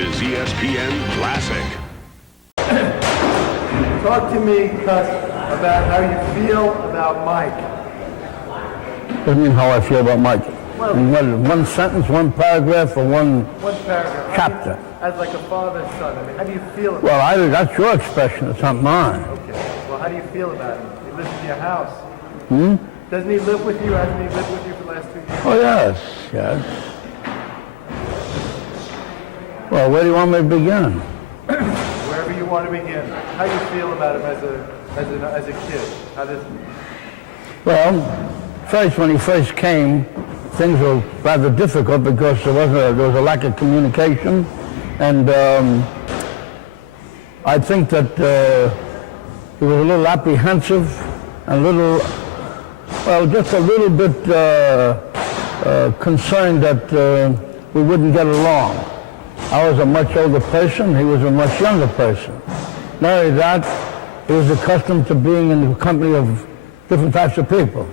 is ESPN Classic. Talk to me, Cus, about how you feel about Mike. What do you mean how I feel about Mike? Well, In one sentence, one paragraph, or one paragraph. chapter? As like a father and son, I mean, how do you feel about Well, that's your expression. It's not mine. Okay. Well, how do you feel about him? He lives in your house. Hmm? Doesn't he live with you? Hasn't he lived with you for the last 2 years? Oh, yes, yes. Well, where do you want me to begin? Wherever you want to begin. How do you feel about him as a kid? How does? Well, first, when he first came, things were rather difficult because there was a lack of communication, and I think that he was a little apprehensive, and just a little bit concerned that we wouldn't get along. I was a much older person, he was a much younger person. Not only that, he was accustomed to being in the company of different types of people.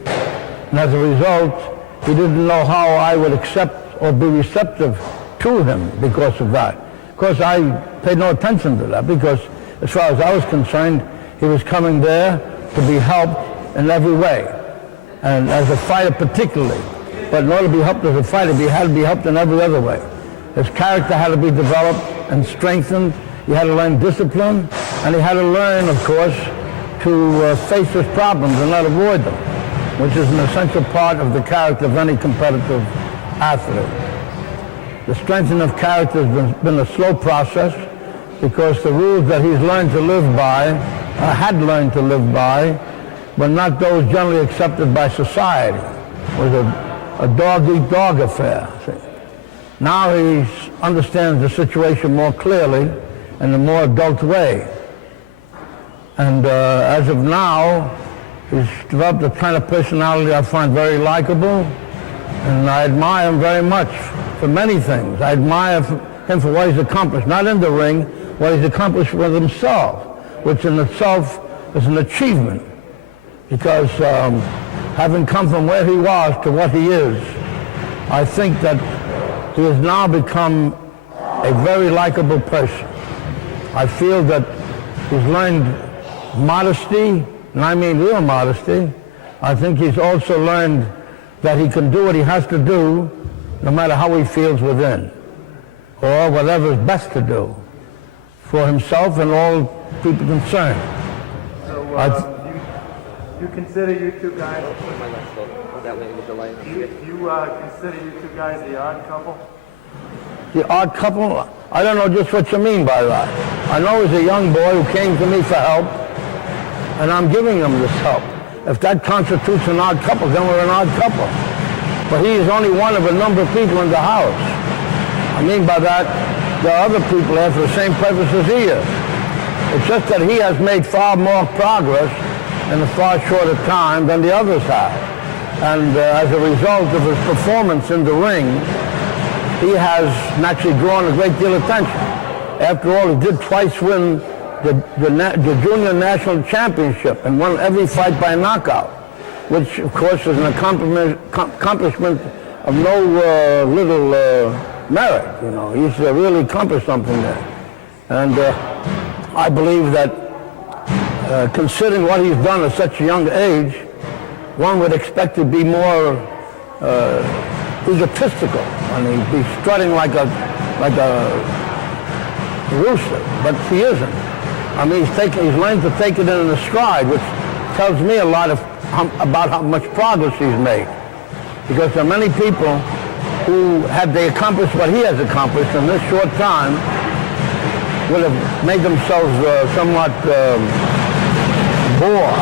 And as a result, he didn't know how I would accept or be receptive to him because of that. Of course, I paid no attention to that because as far as I was concerned, he was coming there to be helped in every way. And as a fighter particularly. But in order to be helped as a fighter, he had to be helped in every other way. His character had to be developed and strengthened. He had to learn discipline, and he had to learn, of course, to face his problems and not avoid them, which is an essential part of the character of any competitive athlete. The strengthening of character has been a slow process because the rules that he's learned to live by, had learned to live by, were not those generally accepted by society. It was a dog-eat-dog affair. See? Now he understands the situation more clearly in a more adult way. And as of now, he's developed a kind of personality I find very likable, and I admire him very much for many things. I admire him for what he's accomplished, not in the ring, what he's accomplished with himself, which in itself is an achievement, because having come from where he was to what he is, I think that he has now become a very likable person. I feel that he's learned modesty, and I mean real modesty. I think he's also learned that he can do what he has to do no matter how he feels within, or whatever is best to do for himself and all people concerned. So you consider you two guys, consider you two guys the odd couple? The odd couple? I don't know just what you mean by that. I know he's a young boy who came to me for help, and I'm giving him this help. If that constitutes an odd couple, then we're an odd couple. But he is only one of a number of people in the house. I mean by that, there are other people there for the same purpose as he is. It's just that he has made far more progress in a far shorter time than the others have. And as a result of his performance in the ring, he has naturally drawn a great deal of attention. After all, he did twice win the junior national championship and won every fight by knockout, which of course is an accomplishment of no little merit. You know, he's really accomplished something there. And I believe that considering what he's done at such a young age, one would expect to be more egotistical. I mean, he'd be strutting like a rooster, but he isn't. I mean, he's learned to take it in a stride, which tells me a lot about how much progress he's made. Because there are many people who, had they accomplished what he has accomplished in this short time, would have made themselves somewhat bored.